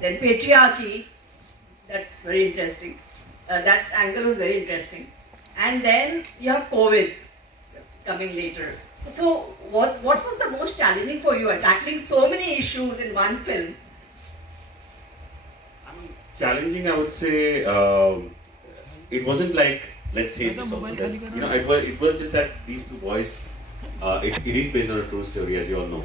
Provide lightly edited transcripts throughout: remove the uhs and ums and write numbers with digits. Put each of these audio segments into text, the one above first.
Then patriarchy, that's very interesting. That angle was very interesting. And then you have COVID coming later. So what was the most challenging for you, tackling so many issues in one film? Challenging, I would say, it wasn't like, let's say this also, it was just that these two boys, it is based on a true story, as you all know,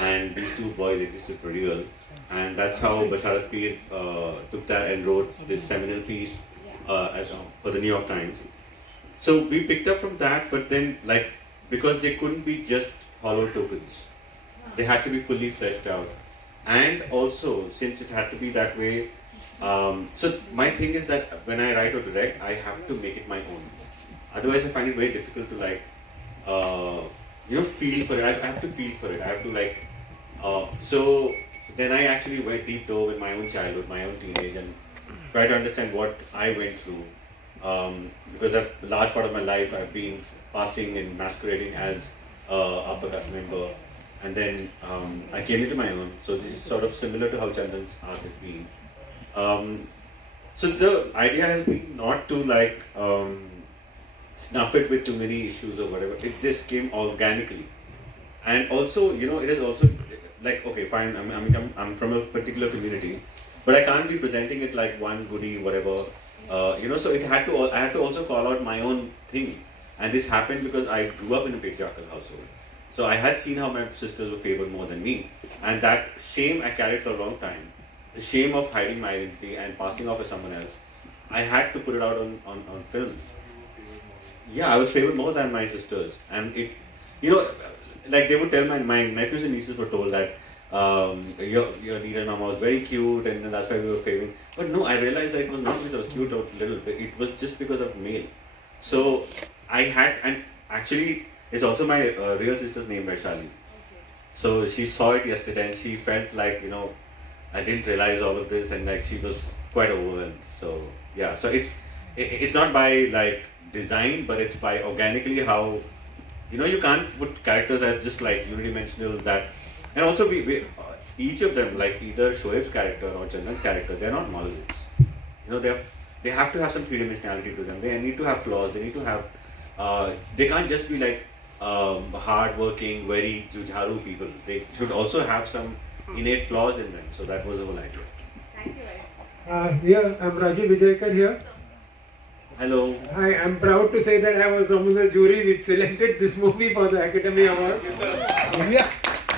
and these two boys existed for real, and that's how Basharat Peer took that and wrote this seminal piece for the New York Times. So we picked up from that, but then, like, because they couldn't be just hollow tokens, they had to be fully fleshed out. And also, since it had to be that way, so my thing is that when I write or direct, I have to make it my own. Otherwise, I find it very difficult to like, uh, feel for it. I have to feel for it. I have to like, so then I actually went deep dove in my own childhood, my own teenage, and try to understand what I went through. Because a large part of my life I've been passing and masquerading as upper caste member, and then I came into my own. So this is sort of similar to how Chandan's arc has been. Um, so the idea has been not to like snuff it with too many issues or whatever. This came organically, and also it is also like, okay, fine. I'm from a particular community, but I can't be presenting it like one goody whatever. So I had to also call out my own thing, and this happened because I grew up in a patriarchal household. So I had seen how my sisters were favored more than me, and that shame I carried for a long time. The shame of hiding my identity and passing off as someone else. I had to put it out on film. Yeah, I was favored more than my sisters, and you know, like they would tell my nephews and nieces were told that your Neeraj Mama was very cute, and then that's why we were favoring. But no, I realized that it was not because I was cute or little bit. It was just because of male. So I had, and actually, it's also my real sister's name, Vaishali. So she saw it yesterday, and she felt like I didn't realize all of this, and like she was quite overwhelmed. So yeah, so it's not by like design, but it's by organically how you can't put characters as just like unidimensional that, and also we each of them, like either Shoaib's character or Chandan's character, they're not monoliths. They have to have some three dimensionality to them. They need to have flaws. They need to have they can't just be like hard working, very jujharu people. They should also have some innate flaws in them. So that was the whole idea. Thank you very much. Here, I'm Rajiv Vijayakar here. Hello. Hi, I'm proud to say that I was from the jury which selected this movie for the Academy Awards. Yeah.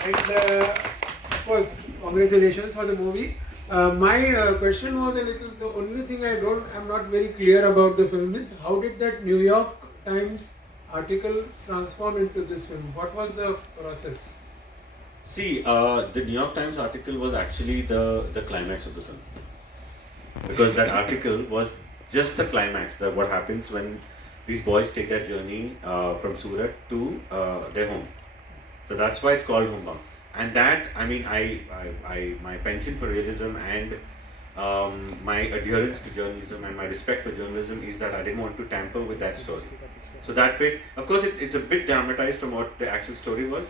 And of course, congratulations for the movie. My question was a little, the only thing I'm not very clear about the film is how did that New York Times article transform into this film? What was the process? See, the New York Times article was actually the climax of the film, because that article was just the climax. What happens when these boys take their journey from Surat to their home. So that's why it's called Homebound. And that, I mean, my penchant for realism and my adherence to journalism and my respect for journalism is that I didn't want to tamper with that story. So that bit, of course, it's a bit dramatized from what the actual story was.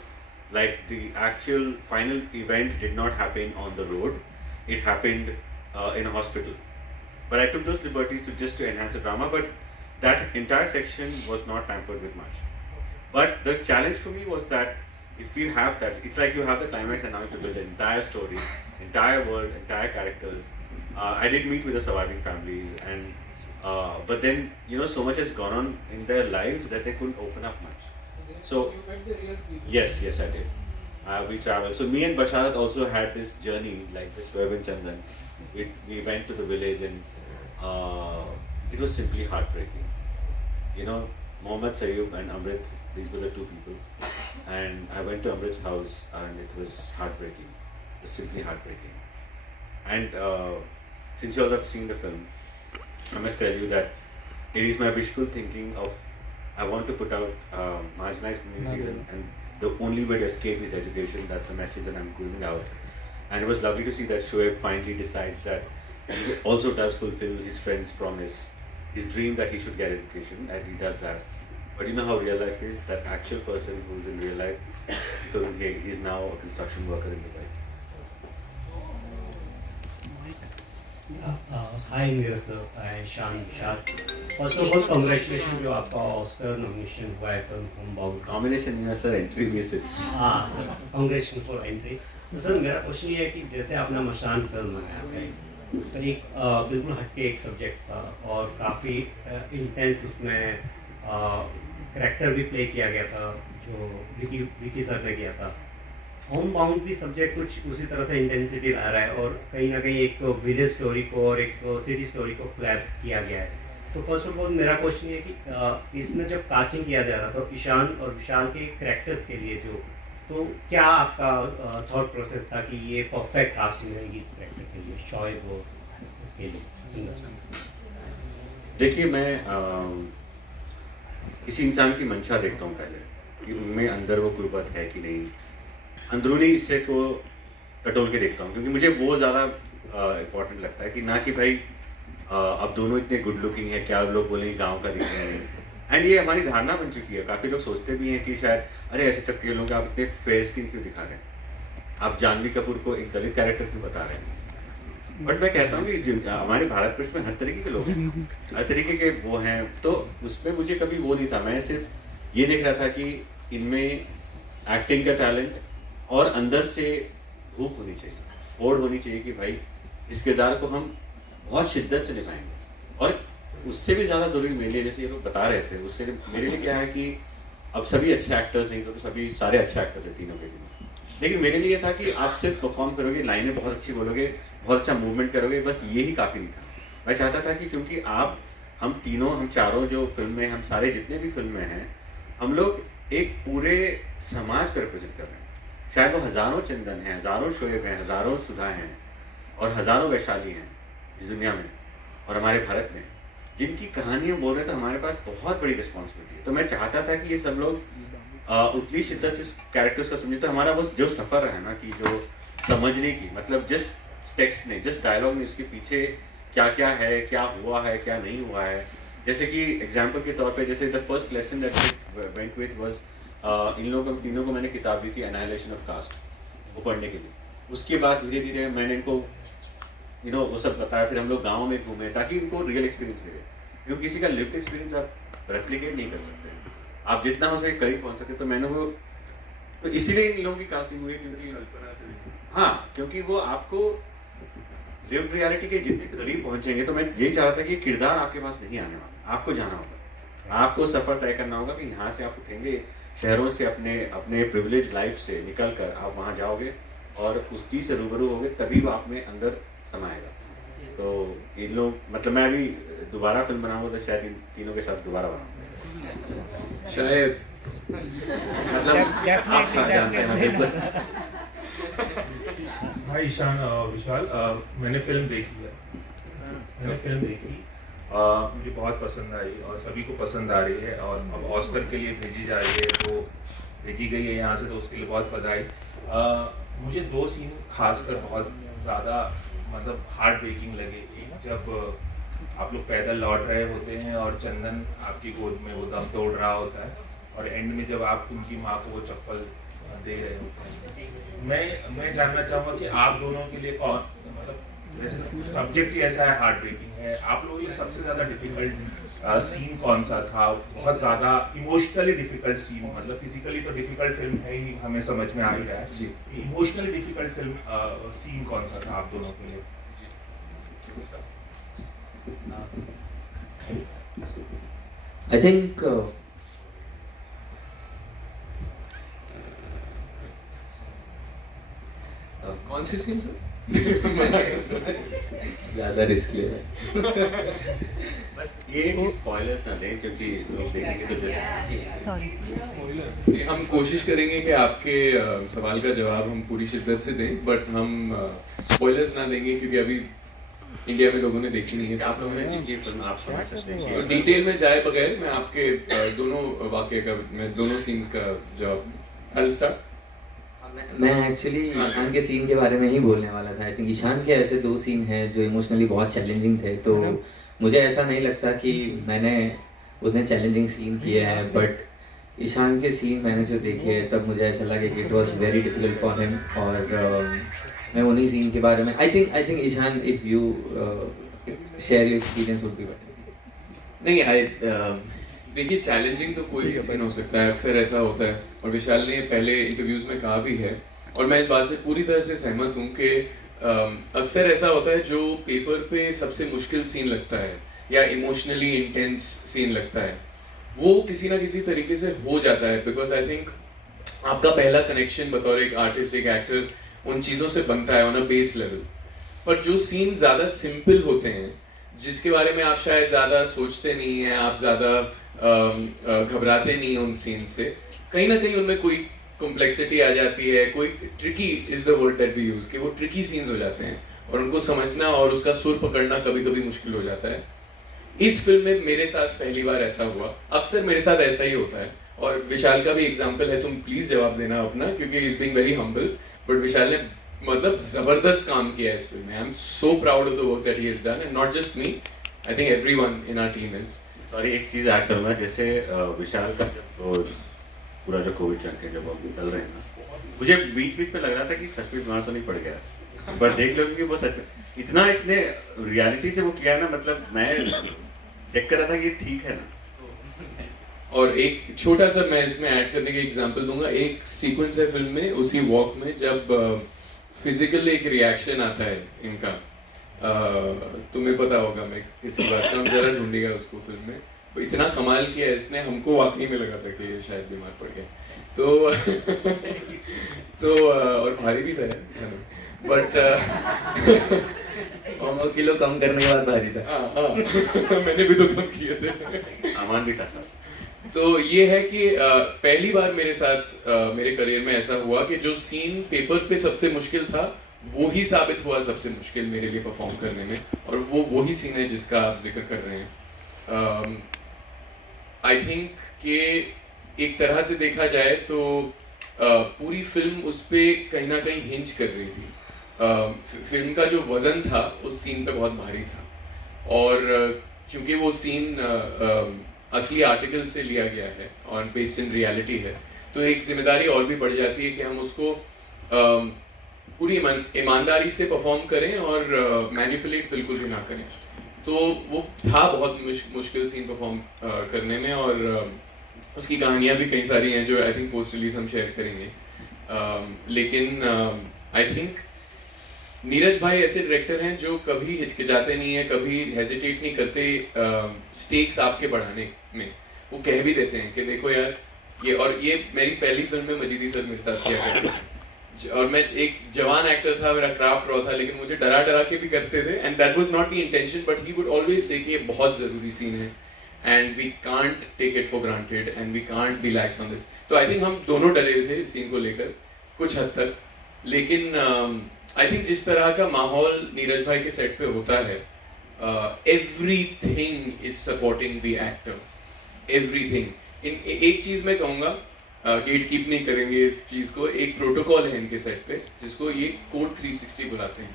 Like the actual final event did not happen on the road; it happened in a hospital. But I took those liberties to enhance the drama. But that entire section was not tampered with much. But the challenge for me was that if you have that, it's like you have the climax and now you have to build the entire story, entire world, entire characters. I did meet with the surviving families, and but then so much has gone on in their lives that they couldn't open up much. So you met the real people. yes, I did. We traveled. So me and Basharat also had this journey, like with Shoaib and Chandan. We went to the village, and it was simply heartbreaking. Mohammed Sayyub and Amrit, these were the two people. And I went to Amrit's house, and it was heartbreaking. It was simply heartbreaking. And since you all have seen the film, I must tell you that it is my wishful thinking of I want to put out marginalized communities, and the only way to escape is education. That's the message that I'm giving out. And it was lovely to see that Shoaib finally decides that he also does fulfill his friend's promise, his dream that he should get education, and he does that. But you know how real life is? That actual person who's in real life, he's now a construction worker in Dubai. Hi Mirza, I am Shan Shah. First of all, congratulations जो आपका Oscar nomination हुआ है film Homebound. Nomination नहीं है sir, entry हुई है सिर्फ। हाँ सर, congratulations for entry। तो सर मेरा क्वेश्चन ये है कि जैसे आपने मशान फिल्म बनाया है, तो एक बिल्कुल हटके एक सब्जेक्ट था और काफ़ी इंटेंस उसमें करेक्टर भी प्ले किया गया था जो विकी सर ने किया था। होम बाउंड भी सब्जेक्ट कुछ उसी तरह से इंटेंसिटी ला रहा है और कहीं ना कहीं एक विलेज स्टोरी को और एक सिटी स्टोरी को क्लैप किया गया है। तो फर्स्ट ऑफ ऑल मेरा क्वेश्चन ये कि इसमें जब कास्टिंग किया जा रहा था तो ईशान और विशाल के कैरेक्टर्स के लिए तो क्या आपका थॉट प्रोसेस था कि ये परफेक्ट कास्टिंग रहेगी इस कैरेक्टर के लिए, शोएब और उसके लिए सुंदर? देखिए, मैं किसी इंसान की मंशा देखता हूँ पहले कि उनमें अंदर वो गुर्बत है कि नहीं, अंदरूनी हिस्से को टटोल के देखता हूँ, क्योंकि मुझे वो ज़्यादा इम्पोर्टेंट लगता है कि ना कि भाई अब दोनों इतने गुड लुकिंग है, क्या लोग बोलेंगे गांव का दिख रहे हैं। एंड ये हमारी धारणा बन चुकी है, काफ़ी लोग सोचते भी हैं कि शायद अरे ऐसे तक के लोग आप इतने फेयर स्किन क्यों दिखा रहे हैं, आप जानवी कपूर को एक दलित कैरेक्टर क्यों बता रहे हैं। बट मैं कहता हूँ कि हमारे भारतवर्ष में हर तरीके के लोग हैं, हर तरीके के वो हैं, तो उसमें मुझे कभी वो नहीं था। मैं सिर्फ ये देख रहा था कि इनमें एक्टिंग का टैलेंट और अंदर से भूख होनी चाहिए, होड़ होनी चाहिए कि भाई इस किरदार को हम बहुत शिद्दत से निभाएंगे। और उससे भी ज़्यादा ज़रूरी मेरे लिए, जैसे ये लोग बता रहे थे, उससे मेरे लिए क्या है कि अब सभी अच्छे एक्टर्स नहीं तो सभी सारे अच्छे एक्टर्स हैं तीनों के तीनों, लेकिन मेरे लिए था कि आप सिर्फ परफॉर्म करोगे, लाइनें बहुत अच्छी बोलोगे, बहुत अच्छा मूवमेंट करोगे, बस यही काफ़ी नहीं था। मैं चाहता था कि क्योंकि हम चारों जो फिल्म में, हम सारे जितने भी फिल्म में हैं, हम लोग एक पूरे समाज को रिप्रेजेंट कर रहे हैं। शायद वो हज़ारों चंदन हैं, हज़ारों शोएब हैं, हज़ारों सुधा हैं और हज़ारों वैशाली हैं इस दुनिया में और हमारे भारत में, जिनकी कहानियाँ बोल रहे हैं, तो हमारे पास बहुत बड़ी रिस्पॉन्सिबिलिटी है। तो मैं चाहता था कि ये सब लोग उतनी शिद्दत से कैरेक्टर्स को समझे। तो हमारा वो जो सफ़र है ना, कि जो समझने की, मतलब जस्ट टेक्स्ट नहीं, जस्ट डायलॉग नहीं, उसके पीछे क्या क्या है, क्या हुआ है, क्या नहीं हुआ है। जैसे कि एग्जाम्पल के तौर पे, जैसे the first lesson that went with was, इन लोगों को तीनों को मैंने किताब दी थी एनाइलेशन ऑफ कास्ट, वो पढ़ने के लिए। उसके बाद धीरे धीरे मैंने इनको वो सब बताया, फिर हम लोग गाँव में घूमे ताकि इनको रियल एक्सपीरियंस मिले, क्योंकि किसी का लिव्ड एक्सपीरियंस आप रेप्लिकेट नहीं कर सकते, आप जितना हो सके करीब पहुँच सकते। तो मैंने वो, तो इसीलिए इन लोगों की कास्टिंग हुई, क्योंकि वो आपको लिव्ड रियलिटी के जितने करीब पहुँचेंगे। तो मैं यही चाह रहा था कि किरदार आपके पास नहीं आने वाला, आपको जाना होगा, आपको सफ़र तय करना होगा कि यहाँ से आप उठेंगे शहरों से, अपने प्रिविलेज लाइफ से निकल कर आप वहाँ जाओगे और उस चीज़ से रूबरू होगे, तभी वो आप में अंदर समाएगा। तो इन लोग, मतलब मैं अभी दोबारा फिल्म बनाऊंगा तो शायद इन तीनों के साथ दोबारा बनाऊंगा शायद, मतलब आप सब जानते हैं ना बिल्कुल। भाई ईशान, विशाल, मैंने फिल्म देखी है, मुझे बहुत पसंद आई और सभी को पसंद आ रही है, और अब ऑस्कर के लिए भेजी जा रही है, तो भेजी गई है यहाँ से, तो उसके लिए बहुत बधाई। मुझे दो सीन खासकर बहुत ज़्यादा मतलब हार्ट ब्रेकिंग लगे। एक, जब आप लोग पैदल लौट रहे होते हैं और चंदन आपकी गोद में वो दम तोड़ रहा होता है, और एंड में जब आप उनकी माँ को वो चप्पल दे रहे होते हैं। मैं जानना चाहूँगा कि आप दोनों के लिए कौन, मतलब वैसे सब्जेक्ट ही ऐसा है, हार्ट ब्रेकिंग है, आप लोगों के लिए सबसे ज़्यादा डिफिकल्ट सीन कौन सा था? बहुत ज़्यादा इमोशनली डिफिकल्ट सीन, मतलब फिजिकली तो डिफिकल्ट फिल्म है ही, हमें समझ में आ ही रहा है जी, इमोशनली डिफिकल्ट फिल्म सीन कौन सा था आप दोनों के लिए? I think कौन सी सीन सर? ज़्यादा रिस्की है। बस ये कि स्पॉयलर्स ना दें, क्योंकि लोग देखेंगे तो जैसे हम कोशिश करेंगे कि आपके सवाल का जवाब हम पूरी शिद्दत से दें, बट हम स्पॉयलर्स ना देंगे क्योंकि अभी इंडिया में लोगों ने देखी नहीं है। आप लोगों ने ये फिल्म आप समझ सकते हैं और कि डिटेल में जाए बगैर मैं आपके दोनों वाक़े का, मैं दोनों सीन्स का जवाब I'll start। मैं एक्चुअली ईशान के सीन के बारे में ही बोलने वाला था। आई थिंक ईशान के ऐसे दो सीन हैं जो इमोशनली बहुत चैलेंजिंग थे, तो मुझे ऐसा नहीं लगता कि मैंने उतने चैलेंजिंग सीन किए हैं, बट ईशान के सीन मैंने जो देखे तब मुझे ऐसा लगे कि it was very difficult for him. और मैं उन्हीं सीन के बारे में I think Ishan if you share your experience would be better. नहीं, देखिए चैलेंजिंग तो कोई भी सीन हो सकता है, अक्सर ऐसा होता है, और विशाल ने पहले इंटरव्यूज में कहा भी है, और मैं इस बात से पूरी तरह से सहमत हूँ कि अक्सर ऐसा होता है जो पेपर पे सबसे मुश्किल सीन लगता है या इमोशनली इंटेंस सीन लगता है, वो किसी ना किसी तरीके से हो जाता है, बिकॉज आई थिंक आपका पहला कनेक्शन बतौर एक आर्टिस्ट, एक एक्टर उन चीज़ों से बनता है ऑन अ बेस लेवल। पर जो सीन ज़्यादा सिंपल होते हैं, जिसके बारे में आप शायद ज़्यादा सोचते नहीं हैं, आप ज़्यादा घबराते नहीं हैं उन सीन से, कहीं ना कहीं उनमें कोई कॉम्प्लेक्सिटी आ जाती है, कोई tricky is the word that we use, कि वो ट्रिकी सीन्स हो जाते हैं और उनको समझना और उसका सुर पकड़ना कभी कभी मुश्किल हो जाता है। इस फिल्म में मेरे साथ पहली बार ऐसा हुआ, अक्सर मेरे साथ ऐसा ही होता है, और विशाल का भी एग्जाम्पल है, तुम प्लीज़ जवाब देना अपना, क्योंकि is being very humble, but Vishal ने मतलब ज़बरदस्त काम किया है इस फिल्म में। I am so proud of the work that he has done, and not just me, I think everyone in our team is. Sorry, एक चीज़ ऐड करूँगा, जैसे विशाल का जब पूरा जो कोविड चल के जब हम चल रहे हैं ना, मुझे बीच बीच में लग रहा था कि सच में बीमार तो नहीं पड़ गया, पर देख लो कि वो सच में इतना इसने रियलिटी से वो किया है ना, मतलब मैं चेक कर रहा था कि ठीक है ना। और एक छोटा सा मैं इसमें ऐड करने का एग्जांपल दूंगा, एक सीक्वेंस है फिल्म में, उसी वॉक में जब फिजिकल एक रिएक्शन आता है इनका, तुम्हें पता होगा मैं किसी बात का, हम जरा ढूंढेगा उसको फिल्म में, तो इतना कमाल किया है इसने, हमको वाकई में लगा था कि ये शायद बीमार पड़ गया, तो और भारी भी था, बट और किलो कम करने के बाद भारी था। हाँ मैंने भी तो कम किए थे, अमान भी था सर। तो ये है कि पहली बार मेरे साथ मेरे करियर में ऐसा हुआ कि जो सीन पेपर पे सबसे मुश्किल था वो ही साबित हुआ सबसे मुश्किल मेरे लिए परफॉर्म करने में, और वो वही सीन है जिसका आप जिक्र कर रहे हैं। आई थिंक कि एक तरह से देखा जाए तो पूरी फिल्म उस पर कहीं ना कहीं हिंज कर रही थी। फिल्म का जो वज़न था उस सीन पे बहुत भारी था, और क्योंकि वो सीन असली आर्टिकल से लिया गया है और बेस्ड इन रियलिटी है, तो एक जिम्मेदारी और भी बढ़ जाती है कि हम उसको पूरी ईमानदारी से परफॉर्म करें और मैनिपुलेट बिल्कुल भी ना करें। तो वो था बहुत मुश्किल सीन परफॉर्म करने में, और उसकी कहानियाँ भी कई सारी हैं जो आई थिंक पोस्ट रिलीज हम शेयर करेंगे, लेकिन आई थिंक नीरज भाई ऐसे डायरेक्टर हैं जो कभी हिचकिचाते नहीं है, कभी हेजिटेट नहीं करते स्टेक्स आपके बढ़ाने में, वो कह भी देते हैं कि देखो यार ये, और ये मेरी पहली फिल्म में मजीदी सर मेरे साथ किया करते थे, और मैं एक जवान एक्टर था, मेरा क्राफ्ट रॉ था, लेकिन मुझे डरा डरा के भी करते थे, and that was not the intention, but he would always say कि ये बहुत ज़रूरी सीन है and we can't take it for granted and we can't be lax on this. तो आई थिंक हम दोनों डरे थे इस सीन को लेकर कुछ हद तक, लेकिन आई थिंक जिस तरह का माहौल नीरज भाई के सेट पे होता है, everything is supporting the actor, everything. एक चीज़ मैं कहूँगा, गेट कीप नहीं करेंगे इस चीज़ को, एक प्रोटोकॉल है इनके सेट पे जिसको ये कोड 360 बुलाते हैं।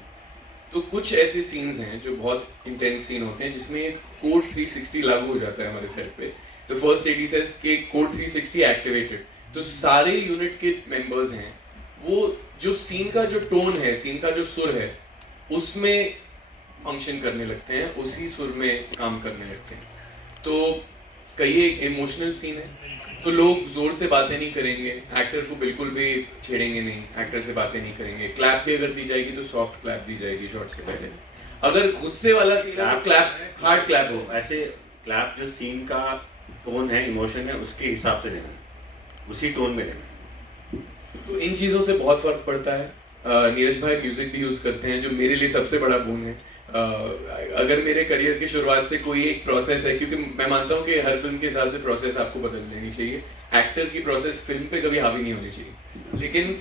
तो कुछ ऐसे सीन्स हैं जो बहुत इंटेंस सीन होते हैं जिसमें कोड 360 लागू हो जाता है हमारे सेट पे। तो फर्स्ट एडी सेज कि कोड 360 एक्टिवेटेड, तो सारे यूनिट के मेंबर्स हैं, वो जो सीन का जो टोन है, सीन का जो सुर है, उसमें फंक्शन करने लगते हैं, उसी सुर में काम करने लगते हैं। तो कई एक इमोशनल सीन है तो लोग जोर से बातें नहीं करेंगे, एक्टर को बिल्कुल भी छेड़ेंगे नहीं, एक्टर से बातें नहीं करेंगे, क्लैप भी अगर दी जाएगी तो सॉफ्ट क्लैप दी जाएगी शॉट्स के पहले। अगर गुस्से वाला सीन है तो क्लैप हार्ड क्लैप हो। ऐसे क्लैप जो सीन का टोन है, इमोशन है, उसके हिसाब से देना है, उसी टोन में देना है। तो इन चीज़ों से बहुत फर्क पड़ता है। नीरज भाई म्यूजिक भी यूज़ करते हैं जो मेरे लिए सबसे बड़ा बोन है। अगर मेरे करियर की शुरुआत से कोई एक प्रोसेस है, क्योंकि मैं मानता हूँ कि हर फिल्म के हिसाब से प्रोसेस आपको बदल लेनी चाहिए, एक्टर की प्रोसेस फिल्म पे कभी हावी नहीं होनी चाहिए, लेकिन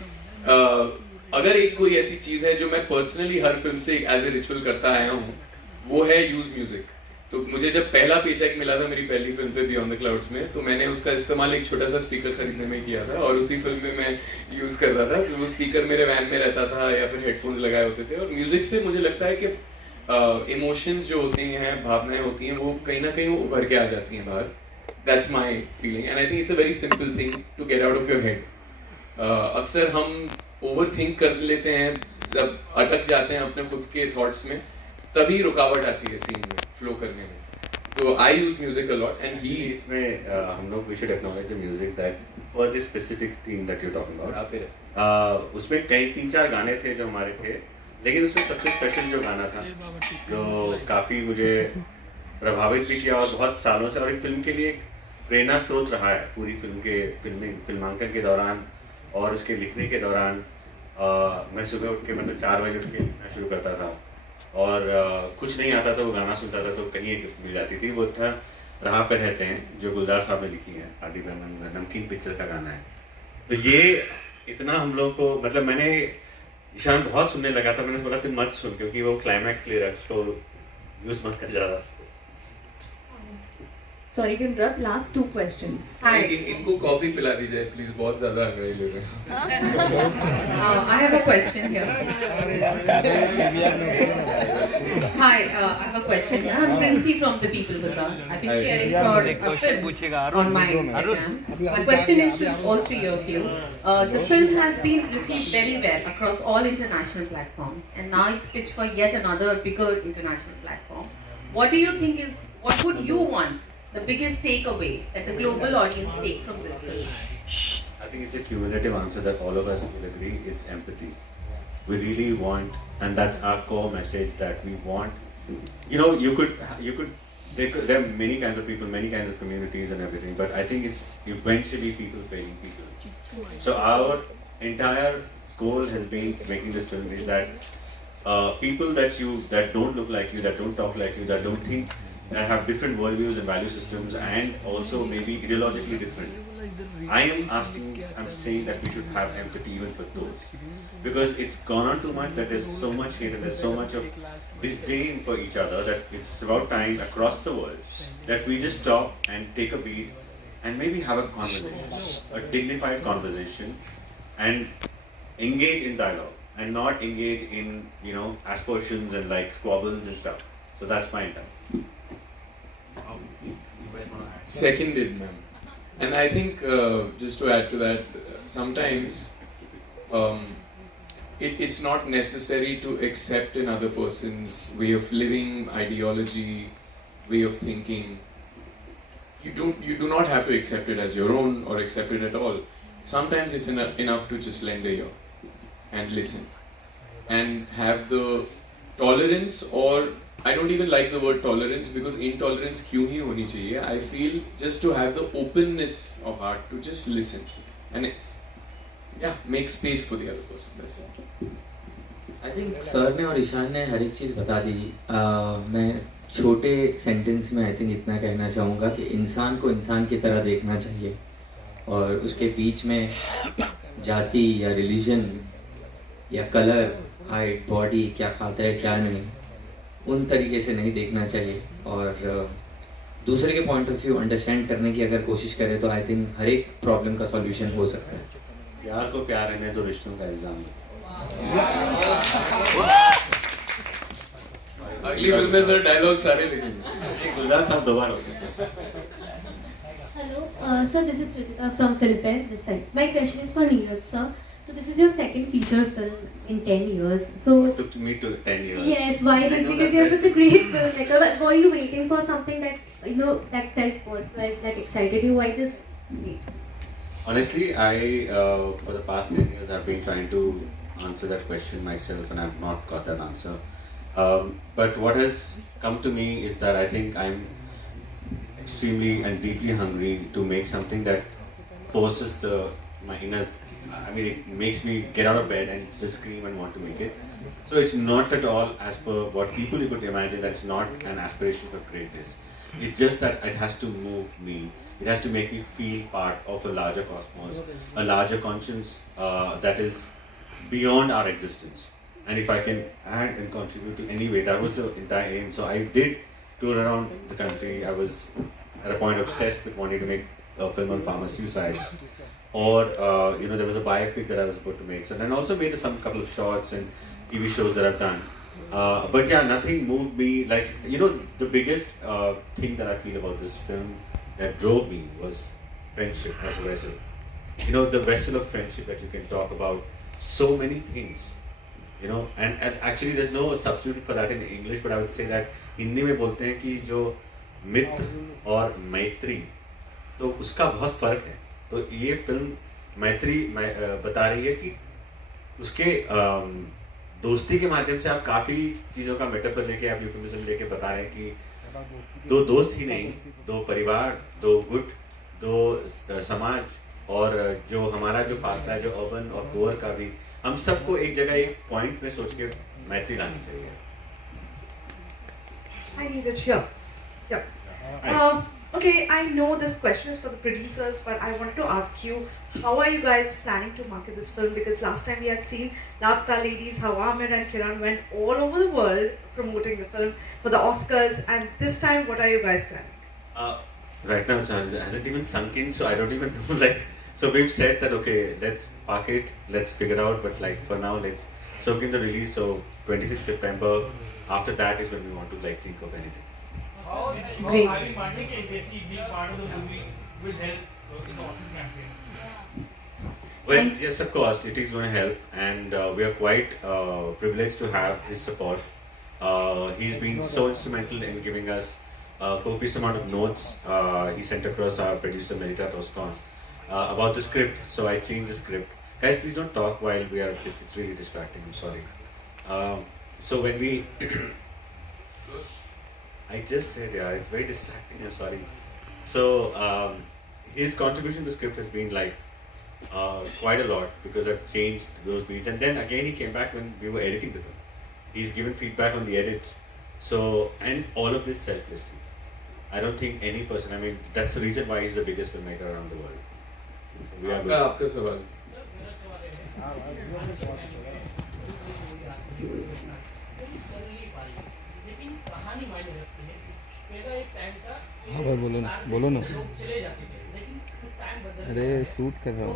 अगर एक कोई ऐसी चीज़ है जो मैं पर्सनली हर फिल्म से एज ए रिचुअल करता आया हूँ, वो है यूज़ म्यूजिक। तो मुझे जब पहला पेचेक मिला था मेरी पहली फिल्म पे बियॉन्ड द क्लाउड्स में, तो मैंने उसका इस्तेमाल एक छोटा सा स्पीकर खरीदने में किया था और उसी फिल्म में मैं यूज़ करता था। वो स्पीकर मेरे वैन में रहता था या फिर हेडफोन्स लगाए होते थे, और म्यूजिक से मुझे लगता है कि इमोशंस जो होते हैं, भावनाएं होती हैं, वो कहीं ना कहीं उभर के आ जाती हैं बाहर। That's my feeling and I think it's a very simple thing to get out of your head. अक्सर हम ओवर थिंक कर लेते हैं, सब अटक जाते हैं अपने खुद के थॉट्स में, तभी रुकावट आती है सीन में फ्लो करने में. तो I use music a lot and ही इसमें हम लोग we should acknowledge the music that for this specific theme that you talking about. उसमें कई 3-4 गाने थे जो हमारे थे, लेकिन उसमें सबसे स्पेशल जो गाना था जो काफ़ी मुझे प्रभावित भी किया और बहुत सालों से, और एक फिल्म के लिए एक प्रेरणा स्रोत रहा है पूरी फिल्म के फिल्मांकन के दौरान और उसके लिखने के दौरान. मैं सुबह उठ के मतलब 4 बजे उठ के लिखना शुरू करता था और कुछ नहीं आता था वो गाना सुनता था तो कहीं एक मिल जाती थी. वो था राह पे रहते हैं जो गुलजार साहब ने लिखी है, आर.डी. बर्मन, नमकीन पिक्चर का गाना है. तो ये इतना हम लोग को मतलब मैंने ईशान बहुत सुनने लगा था, मैंने बोला तुम मत सुन क्योंकि वो क्लाइमैक्स क्लियर है, उसको यूज़ मत कर ज़्यादा. Sorry to interrupt. Last 2 questions. इनको कॉफी पिला दीजिए प्लीज, बहुत ज्यादा अंग्रेजी ले रहे हैं. I have a question here. Hi, I have a question. I'm Princey from the People Bazaar. I've been sharing for a film on my Instagram. My question is to all 3 of you. The film has been received very well across all international platforms, and now it's pitched for yet another bigger international platform. What do you think is, what would you want the biggest takeaway that the global audience take from this film? I think it's a cumulative answer that all of us will agree. It's empathy. We really want, and that's our core message, that we want. You know, there are many kinds of people, many kinds of communities and everything, but I think it's eventually people failing people. So our entire goal has been making this film is that people that don't look like you, that don't talk like you, that don't think, that have different worldviews and value systems, and also maybe ideologically different. I'm saying that we should have empathy even for those, because it's gone on too much that there's so much hate and there's so much of disdain for each other that it's about time across the world that we just stop and take a beat and maybe have a conversation, a dignified conversation, and engage in dialogue and not engage in, you know, aspersions and like squabbles and stuff. So that's my intent. Seconded, ma'am. And I think just to add to that, sometimes it's not necessary to accept another person's way of living, ideology, way of thinking. You do not have to accept it as your own or accept it at all. Sometimes it's enough to just lend a ear and listen and have the tolerance, or I don't even like the word tolerance because intolerance क्यों ही होनी चाहिए. I feel just to have the openness of heart to just listen and make space for the other person. That's it. I think sir ने और ईशान ने हर एक चीज़ बता दी. मैं छोटे सेंटेंस में I think इतना कहना चाहूँगा कि इंसान को इंसान की तरह देखना चाहिए और उसके बीच में जाति या रिलीजन या कलर, हाइट, बॉडी, क्या खाता है क्या नहीं, उन तरीके से नहीं देखना चाहिए. और दूसरे के पॉइंट ऑफ व्यू अंडरस्टैंड करने की अगर कोशिश करें तो आई थिंक हर एक प्रॉब्लम का सॉल्यूशन हो सकता है. प्यार को प्यार रहने दो, रिश्तों का इल्जाम. अगली फिल्म में सर डायलॉग सारे लिखेंगे. गुलजार साहब दोबारा हो गए. Hello, sir, this is Ruchita from Filmfare this side. My question is for Neeraj sir. So this is your second feature film in 10 years. So It took me to 10 years. yes, why this? Because you're such a great filmmaker. But were you waiting for something that that felt worthwhile, that excited you? Why this wait? Honestly, I for the past 10 years I've been trying to answer that question myself and I've not got that answer. But what has come to me is that I think I'm extremely and deeply hungry to make something that forces my inner. I mean, it makes me get out of bed and just scream and want to make it. So it's not at all as per what people could imagine. That it's not an aspiration for greatness. It's just that it has to move me. It has to make me feel part of a larger cosmos, a larger conscience that is beyond our existence. And if I can add and contribute to any way, that was the entire aim. So I did tour around the country. I was at a point obsessed with wanting to make a film on farmer suicides. Or there was a biopic that I was about to make. So then also made some couple of shorts and TV shows that I've done. But yeah, nothing moved me. Like, the biggest thing that I feel about this film that drove me was friendship as a vessel. The vessel of friendship that you can talk about so many things, you know, and actually there's no substitute for that in English, but I would say that Hindi में बोलते हैं कि जो मित्र और मैत्री, तो उसका बहुत फर्क है. तो ये फिल्म मैत्री बता रही है कि उसके दोस्ती के माध्यम से आप काफ़ी चीज़ों का मेटाफर लेके, आप यूफेमिज्म लेके बता रहे हैं कि दो दोस्त ही नहीं, दो परिवार, दो गुट, दो समाज, और जो हमारा जो फासला है, जो अर्बन और पुअर का भी, हम सबको एक जगह एक पॉइंट में सोच के मैत्री लानी चाहिए. Hi Neeraj, here. Okay, I know this question is for the producers, but I wanted to ask you, how are you guys planning to market this film? Because last time we had seen Laapta Ladies, how Amir and Kiran went all over the world promoting the film for the Oscars, and this time, what are you guys planning? Right now, it hasn't even sunk in, so I don't even know. Like, so we've said that okay, let's park it, let's figure out. But like for now, let's soak in the release. So 26 September. After that is when we want to like think of anything. Great. Having partner KJC being part of the movie will help in the Oscar campaign. Well, yes, of course, it is going to help, and we are quite privileged to have his support. He's been so instrumental in giving us a copious amount of notes. He sent across our producer Merita Toscon about the script, so I changed the script. Guys, please don't talk while we are. It's really distracting. I'm sorry. So when we, I just said, yeah, it's very distracting. I'm sorry. So his contribution to the script has been like quite a lot, because I've changed those beats, and then again he came back when we were editing the film. He's given feedback on the edits. So, and all of this selflessly. I don't think any person. I mean, that's the reason why he's the biggest filmmaker around the world. We are. आपका सवाल. हाँ भाई बोलो ना अरे shoot कर रहा हूँ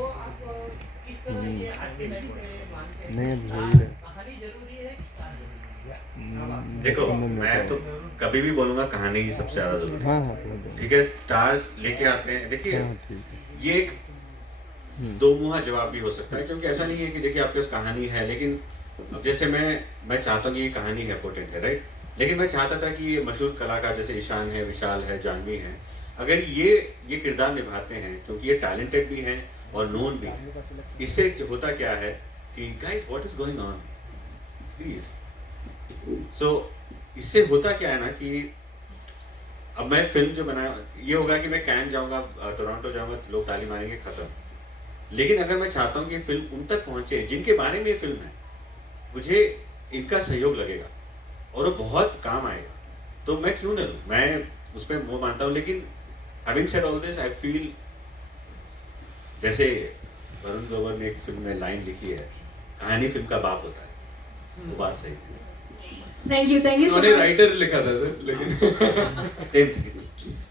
नहीं वही है. देखो, मैं तो कभी भी बोलूँगा कहानी ही सबसे ज़्यादा जरूरी है. हाँ ठीक है, स्टार्स लेके आते हैं. देखिए, ये एक दो मुहा जवाब भी हो सकता है, क्योंकि ऐसा नहीं है कि देखिए आपके पास कहानी है, लेकिन अब जैसे मैं चाहता हूँ कि ये कहानी है, पोटेंट है, राइट, लेकिन मैं चाहता था कि ये मशहूर कलाकार जैसे ईशान है, विशाल है, जानवी हैं, अगर ये किरदार निभाते हैं, क्योंकि ये टैलेंटेड भी हैं और नोन भी हैं, इससे होता क्या है कि guys what is going on please. So इससे होता क्या है ना कि अब मैं फिल्म जो बनाया, ये होगा कि मैं कैन जाऊंगा, टोरंटो जाऊंगा, तो लोग ताली मारेंगे, खत्म. लेकिन अगर मैं चाहता हूँ कि फिल्म उन तक पहुँचे जिनके बारे में ये फिल्म है, मुझे इनका सहयोग लगेगा और वो बहुत काम आएगा, तो मैं क्यों न लूँ, मैं उसमें वो मानता हूँ. लेकिन having said all this, I feel जैसे वरुण ग्रोवर ने एक फिल्म में लाइन लिखी है, कहानी फिल्म का बाप होता है, वो बात सही है. Thank you so much. Writer लिखा था सर, लेकिन same thing.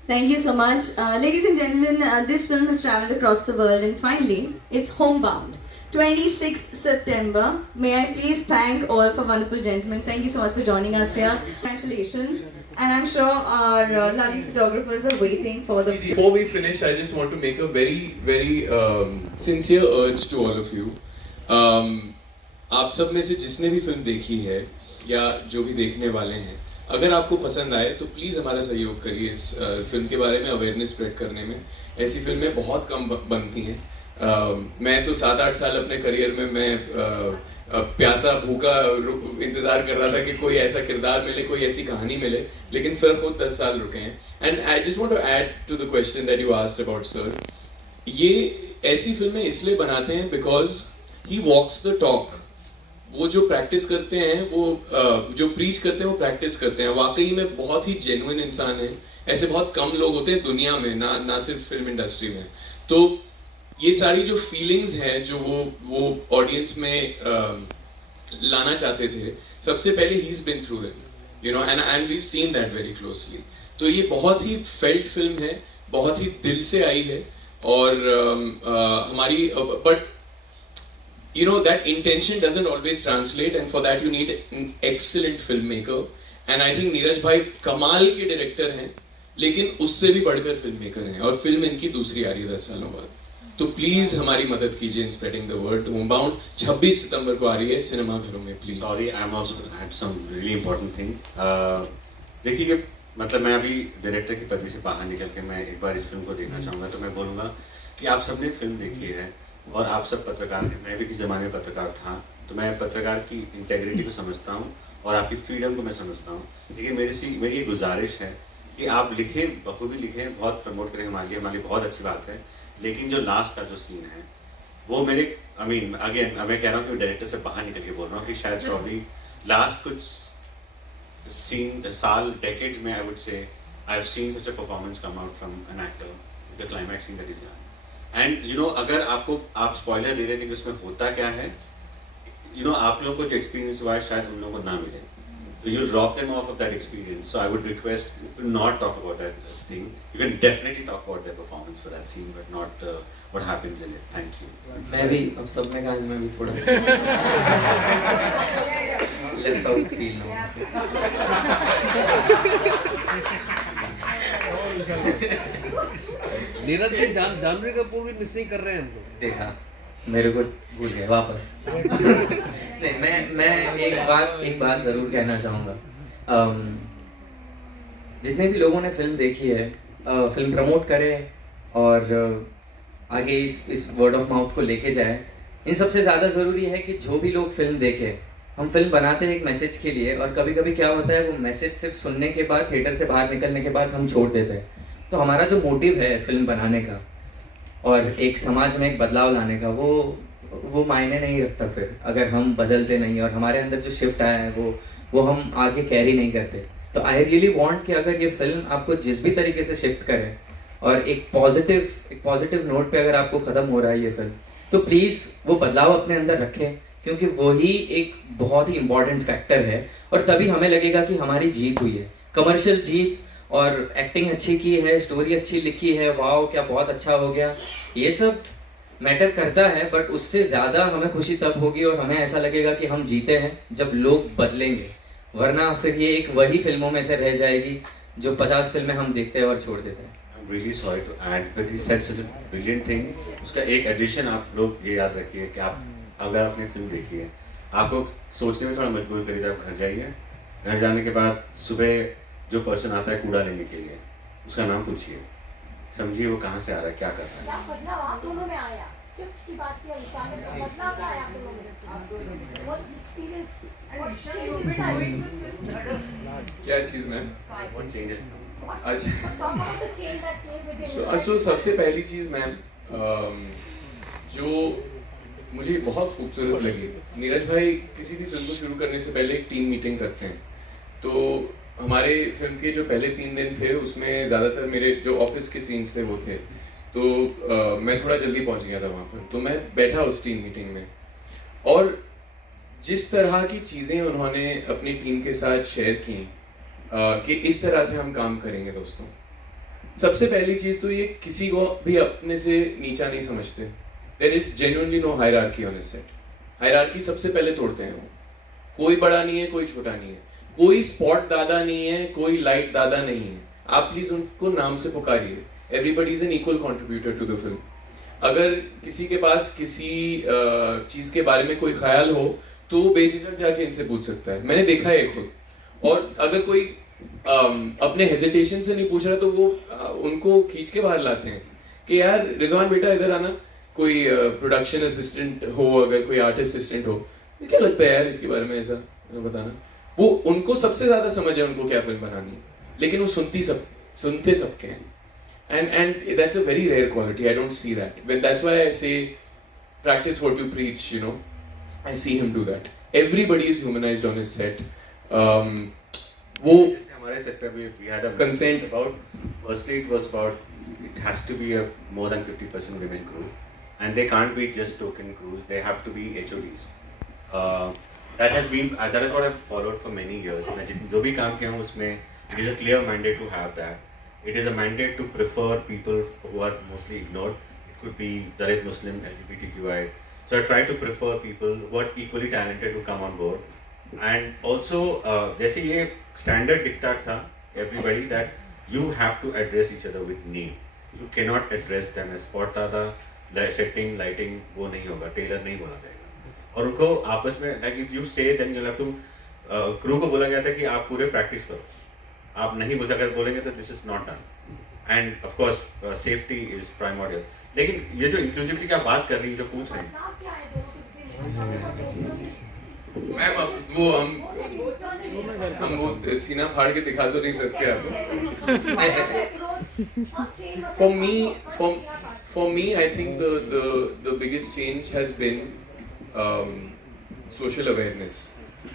Thank you so much. Ladies and gentlemen, this film has traveled across the world, and finally, it's homebound. 26th September. May I please thank all of our wonderful gentlemen. Thank you so much for joining us here. Congratulations. And I'm sure our lovely photographers are waiting for the... Before we finish, I just want to make a very, very sincere urge to all of you. आप सब में से जिसने भी film देखी है या जो भी देखने वाले हैं, अगर आपको पसंद आए तो प्लीज़ हमारा सहयोग करिए इस फिल्म के बारे में अवेयरनेस स्प्रेड करने में. ऐसी फिल्में बहुत कम बनती हैं. मैं तो 7-8 साल अपने करियर में मैं प्यासा भूखा इंतज़ार कर रहा था कि कोई ऐसा किरदार मिले, कोई ऐसी कहानी मिले, लेकिन सर खुद 10 साल रुके हैं. And I just want to add to the question that you asked about sir. ये ऐसी फिल्में इसलिए बनाते हैं because he walks the talk. वो जो प्रैक्टिस करते हैं, वो जो प्रीच करते हैं, वो प्रैक्टिस करते हैं. वाकई में बहुत ही जेन्युइन इंसान है. ऐसे बहुत कम लोग होते हैं दुनिया में, ना सिर्फ फिल्म इंडस्ट्री में. तो ये सारी जो फीलिंग्स हैं जो वो ऑडियंस में लाना चाहते थे, सबसे पहले he is been through them, you know, and we seen that very closely. तो ये बहुत ही फेल्ट फिल्म है, बहुत ही दिल से आई है, और हमारी but you know that intention doesn't always translate, and for that you need an excellent filmmaker, and I think Neeraj भाई कमाल के डायरेक्टर हैं, लेकिन उससे भी बढ़कर फिल्ममेकर हैं, और फिल्म इनकी दूसरी आ रही है 10 सालों बाद. तो प्लीज हमारी मदद कीजिए in spreading the word. Homebound 26 सितंबर को आ रही है सिनेमा घरों में. Please. Sorry, I am also gonna add some really important thing. देखिए, मतलब मैं अभी डायरेक्टर की पदवी से बाहर निकल के मैं एक बार इस फिल्म को देखना चाहूँगा. तो मैं बोलूँगा कि आप सबने फिल्म देखी है और आप सब पत्रकार हैं. मैं भी किसी ज़माने में पत्रकार था, तो मैं पत्रकार की इंटेग्रिटी को समझता हूँ और आपकी फ्रीडम को मैं समझता हूँ. लेकिन मेरी ये गुजारिश है कि आप लिखें, बखूबी लिखें, बहुत प्रमोट करें हमारे लिए बहुत अच्छी बात है. लेकिन जो लास्ट का जो सीन है वो मेरे अगेन मैं कह रहा हूँ कि डायरेक्टर से बाहर निकल के बोल रहा हूँ कि शायद प्रॉब्ली लास्ट कुछ decades में I would say I have seen such a performance come out from an actor, the climax scene that is done. And you know, अगर आप spoiler दे देते कि उसमें होता क्या है, you know, आप लोगों को जो experience हुआ है शायद उन लोगों को ना मिले. So you'll rob them off of that experience. So I would request to not talk about that thing. You can definitely talk about their performance for that scene, but not what happens in it. Thank you. मैं भी अब सबने कहा, मैं भी थोड़ा सा left out feel now. Neeraj से जानवी कपूर भी मिसिंग कर रहे हैं हम लोग. देखा, मेरे को भूल गया वापस. नहीं, मैं एक बात ज़रूर कहना चाहूँगा. जितने भी लोगों ने फिल्म देखी है, फिल्म प्रमोट करें और आगे इस वर्ड ऑफ माउथ को लेके जाए. इन सबसे ज़्यादा ज़रूरी है कि जो भी लोग फिल्म देखें, हम फिल्म बनाते हैं एक मैसेज के लिए, और कभी कभी क्या होता है वो मैसेज सिर्फ सुनने के बाद, थिएटर से बाहर निकलने के बाद हम छोड़ देते हैं. तो हमारा जो मोटिव है फिल्म बनाने का और एक समाज में एक बदलाव लाने का, वो मायने नहीं रखता फिर अगर हम बदलते नहीं और हमारे अंदर जो शिफ्ट आया है वो हम आगे कैरी नहीं करते. तो आई रियली वांट कि अगर ये फिल्म आपको जिस भी तरीके से शिफ्ट करे और एक पॉजिटिव नोट पे अगर आपको ख़त्म हो रहा है ये फिल्म, तो प्लीज़ वो बदलाव अपने अंदर रखें, क्योंकि वही एक बहुत ही इम्पॉर्टेंट फैक्टर है. और तभी हमें लगेगा कि हमारी जीत हुई है. कमर्शियल जीत और एक्टिंग अच्छी की है, स्टोरी अच्छी लिखी है, वाओ क्या बहुत अच्छा हो गया, ये सब मैटर करता है. बट उससे ज़्यादा हमें खुशी तब होगी और हमें ऐसा लगेगा कि हम जीते हैं जब लोग बदलेंगे. वरना फिर ये एक वही फिल्मों में से रह जाएगी जो 50 फिल्में हम देखते हैं और छोड़ देते हैं. I'm really sorry to add, but he said such a brilliant thing. उसका एक एडिशन आप लोग ये याद रखिए कि आप अगर आपने फिल्म देखी है, आपको सोचने में थोड़ा मजबूर करिए. आप घर जाइए, घर जाने के बाद सुबह जो पर्सन आता है कूड़ा लेने के लिए, उसका नाम पूछिए, समझिए वो कहाँ से आ रहा है, क्या कर रहा है. क्या बदलाव आप दोनों में आया? शिफ्ट की बात की, बदलाव क्या आया आप दोनों में? What experience? What change inside? क्या चीज़ में? What changes? अच्छा, सो सबसे पहली चीज़ मैम जो मुझे बहुत खूबसूरत लगी, नीरज भाई किसी भी फिल्म को शुरू करने से पहले एक टीम मीटिंग करते हैं. तो हमारे फिल्म के जो पहले 3 दिन थे उसमें ज़्यादातर मेरे जो ऑफिस के सीन्स थे वो थे. तो मैं थोड़ा जल्दी पहुंच गया था वहाँ पर. तो मैं बैठा उस टीम मीटिंग में और जिस तरह की चीज़ें उन्होंने अपनी टीम के साथ शेयर की कि इस तरह से हम काम करेंगे दोस्तों. सबसे पहली चीज़ तो ये, किसी को भी अपने से नीचा नहीं समझते. There is genuinely no hierarchy on this set. Hierarchy सबसे पहले तोड़ते हैं वो. कोई बड़ा नहीं है, कोई छोटा नहीं है, कोई स्पॉट दादा नहीं है, कोई लाइट दादा नहीं है. आप प्लीज़ उनको नाम से पुकारिए. Everybody is an equal contributor to the film. अगर किसी के पास किसी चीज़ के बारे में कोई ख्याल हो तो वो बेझिझक जाके इनसे पूछ सकता है. मैंने देखा है खुद. और अगर कोई अपने हेजिटेशन से नहीं पूछ रहा तो वो उनको खींच के बाहर लाते हैं कि यार रिजवान बेटा इधर आना. कोई प्रोडक्शन असिस्टेंट हो, अगर कोई आर्ट असिस्टेंट हो, क्या लगता है यार इसके बारे में, ऐसा बताना. वो उनको सबसे ज़्यादा समझ है उनको क्या फिल्म बनानी है, लेकिन वो सुनते सबके हैं. And that's a very rare quality. I don't see that. That's why I say practice what you preach, you know. I see him do that. Everybody is humanized on his set. वो हमारे set पे भी we had a consent about, firstly it was about, it has to be a more than 50% women crew, and they can't be just token crews. They have to be HODs. That is what I've followed for many years. मैं जो भी काम किया हूँ उसमें it is a clear mandate to have that. It is a mandate to prefer people who are mostly ignored. It could be Dalit, Muslim, LGBTQI. So I try to prefer people who are equally talented to come on board. And also, जैसे ये standard diktat था, everybody, that you have to address each other with name. You cannot address them as sport dada, setting lighting वो नहीं होगा, Taylor नहीं बोला जाएगा। और उनको आपस में like if you say then you have to, crew को बोला गया था कि आप पूरे प्रैक्टिस करो, आप नहीं बोल, अगर बोलेंगे तो this is not done. And of course safety is primordial. लेकिन ये जो इंक्लूसिविटी की आप बात कर रही हैं, जो पूछ रहे हैं, मैम अब वो हम वो सीना फाड़ के दिखा तो नहीं सकते आपको। For me, I think the biggest change has been social awareness,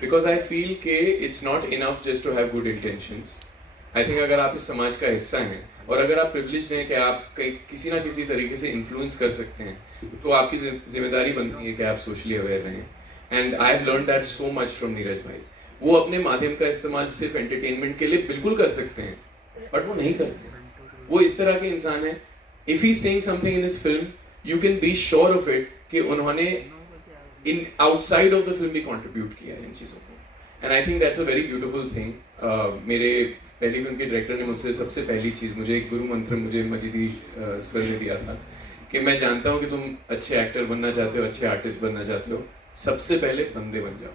because I feel कि it's not enough just to have good intentions. I think अगर आप इस समाज का हिस्सा हैं और अगर आप privileged हैं कि आप किसी ना किसी तरीके से influence कर सकते हैं, तो आपकी जिम्मेदारी बनती है कि आप socially aware रहें। And I have learned that so much from Neeraj भाई। वो अपने माध्यम का इस्तेमाल सिर्फ एंटरटेनमेंट के लिए बिल्कुल कर सकते हैं, बट वो नहीं करते। वो इस तरह के इंसान हैं, if he's saying something in his film, you can be sure of it कि उन्होंने in outside of the film भी contribute किया है इन चीज़ों को। And I think that's a very beautiful thing। मेरे पहली फिल्म के डायरेक्टर ने मुझसे सबसे पहली चीज़, मुझे एक गुरु मंत्र मुझे मजीदी सर ने दिया था कि मैं जानता हूँ कि तुम अच्छे एक्टर बनना चाहते हो, अच्छे आर्टिस्ट बनना चाहते हो, सबसे पहले बंदे बन जाओ,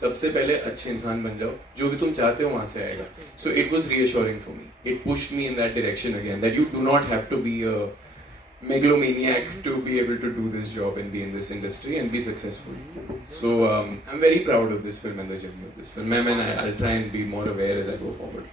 सबसे पहले अच्छे इंसान बन जाओ, जो भी तुम चाहते हो वहाँ से आएगा। So it was reassuring for me. It pushed me in that direction again, that you do not have to be a megalomaniac to be able to do this job and be in this industry and be successful. So I'm very proud of this film and the journey of this film. And I'll try and be more aware as I go forward.